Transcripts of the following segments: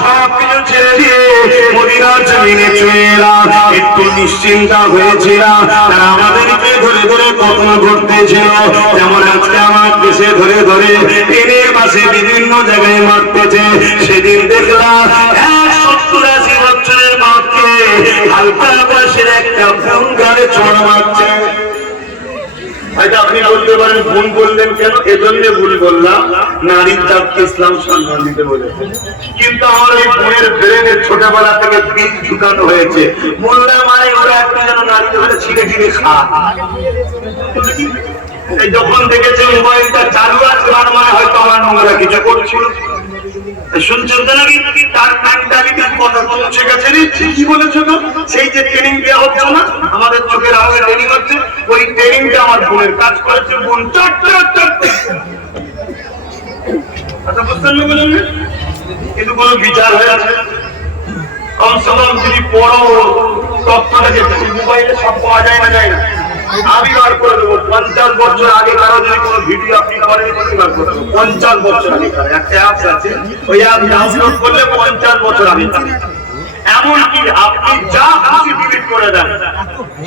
সব ছেড়ে দিয়ে মদিনার জমিনে চলে এলাম। একটু নিশ্চিন্তা হয়েছিলাম। তারা আমাদেরকে ধরে ধরে কখন ঘুরতেছিল। যেমন আজকে আমার দেশে ধরে ধরে ট্রেনের পাশে বিভিন্ন জায়গায় মারতেছে। সেদিন দেখলাম এক সত্তর আশি বছরের বাপকে হালকা আকাশের একটা গাড়ি চড় মারছে। আপনি বলতে পারেন, ভুল বললেন কেন? এজন্য ভুল বললাম। নারীর জাতকে ইসলাম সম্মান দিতে বলেছে। কিন্তু আমার ব্রেনের ছোটবেলা থেকে হয়েছে। মোল্লা মানে ওরা একটা যেন ছিঁড়ে ছিঁড়ে খা যখন দেখেছে মোবাইলটা চালু আছে মানে হয়তো আমার নোংরা কিছু করছিল। শুনছেন তো নাকি? তার কথা পৌঁছে গেছে রে কি বলেছ সেই যে ট্রেনিং দেওয়া হচ্ছে না? আমার বোনের কাজ করেছে, বোন চারটে চারটে আচ্ছা বুঝতেন না বলেন কিন্তু কোনো বিচার হয়ে আছে? কমসে কম যদি তথ্যটা যে মোবাইলে সব পাওয়া যায় না যায় না। আমি বার করে দেবো, পঞ্চাশ বছর আগে কারও যদি কোনো ভিডিও আপনি করেন, আমি বার করে দেবো। পঞ্চাশ বছর আগে একটা অ্যাপস আছে, ওই অ্যাপ ডাউনলোড করলে পঞ্চাশ বছর আগে এমনকি আপনি যা খুশি ডিলিট করে দেন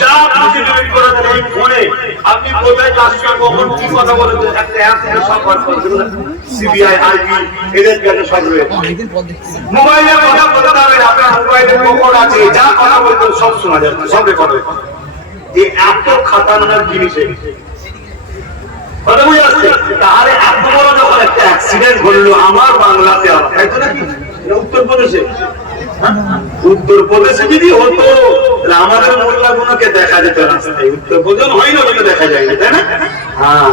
যা খুশি ডিলিট করে দেন এই ফোনে আপনি কথা বলতে হবে না, আপনার আছে যা কথা বলতে সব শোনা যাচ্ছে এত খাতারনাক তাহলে এত বড় যখন একটা আমার বাংলাতে উত্তরপ্রদেশে? উত্তরপ্রদেশে যদি হতো আমাদের মোল্লা গুলোকে দেখা যেত রাস্তায়। উত্তরপ্রদেশ হয় না দেখা যায় না তাই না? হ্যাঁ।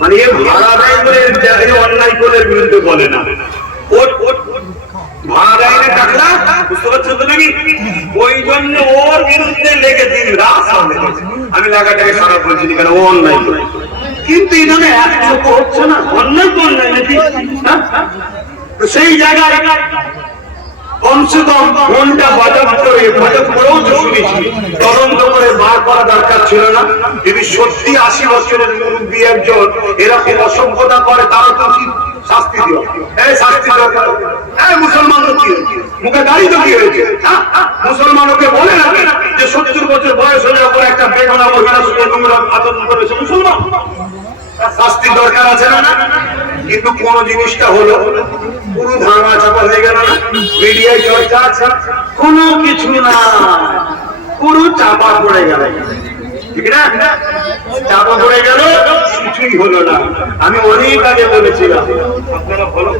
মানে এ ভাড়া দেয় বলে অন্যায় করে বিরুদ্ধে বলে না। ওর ভাড়া কিন্তু হচ্ছে না। অন্যায় তো অন্যায় হ্যাঁ? সেই জায়গায় কমসে কম ফোনটা বাজার বাজার করেও তো শুনেছি তদন্ত করে বার করা দরকার ছিল না। যদি সত্যি আশি বছরের মুরব্বী একজন এরকম অসভ্যতা করে তারা তো শাস্তি দিও এই শাস্তি এই মুসলমান কি? মুখে তো কি হয়েছে? হ্যাঁ? মুসলমান ওকে বলে না যে সত্তর বছর বয়স হলে ওপর একটা বেগনা মহিলার সঙ্গে তোমরা করেছে মুসলমান। শাস্তির দরকার আছে না? কিন্তু কোন জিনিসটা হলো পুরো ধারণা চাপা হয়ে গেল না। মিডিয়ায় চর্চা আছে। কোনো কিছু না। পুরো চাপা পড়ে গেল ঠিক না? চাপা পড়ে গেল, কিছুই হলো না। আমি অনেক আগে বলেছিলাম, আপনারা ভালো